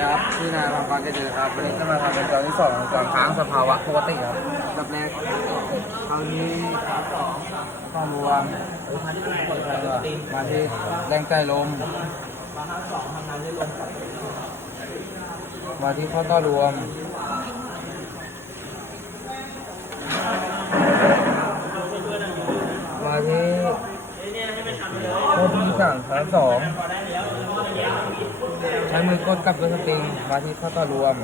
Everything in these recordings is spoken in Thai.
ครับชื่อนายพังพันธ์เจริญครับวันนี้จะมาทำเป็นตอนที่สองก่อนค้างสภาวะปกติครับแบบแรกคราวนี้ข้อรวมมาที่แรงใจลมมาที่ข้อต่อรวมมาที่ข้อที่สามขาสอง ใช้มือกดกับตัวสปริงมาที่ข้อต่อรวม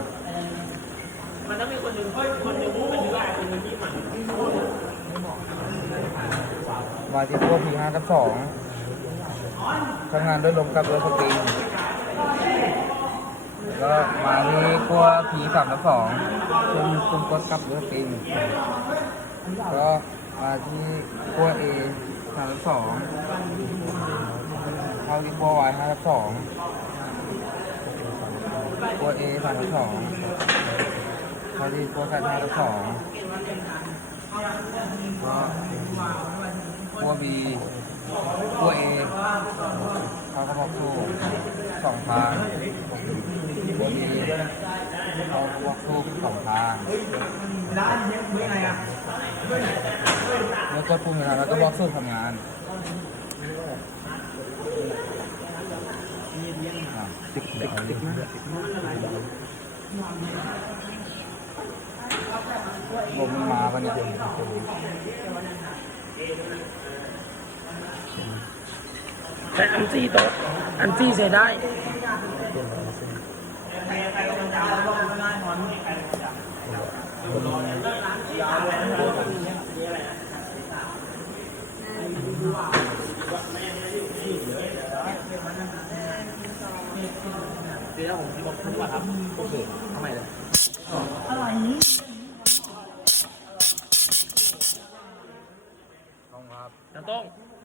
มาที่ขั้ว P5 กับ2ทำงานด้วยลมกับตัวยสปริงก็มาที่ขั้ว P3 กับ2ซึ่งคุมกดกับตัวยสปริงก็มาที่ขั้ว A 3กับ2เข้าที่ขั้ว Y 5กับ2ขั้ว A 3กับ2เข้าที่ขั้ว Z 5กับ2ขั้ว B ขั้ว A เขาก็บอกถูกสองทางขั้ว B เขาบอกถูกสองทางแล้วก็ปุ่มเวลาแล้วก็บล็อกสูตรทำงาน อะติ๊กติ๊กติ๊กนะลมมันมาปะ เนี่ยแต่อันซี่โต๊ะอันซี่ใช้ได้ต้องครับน้ำต้อง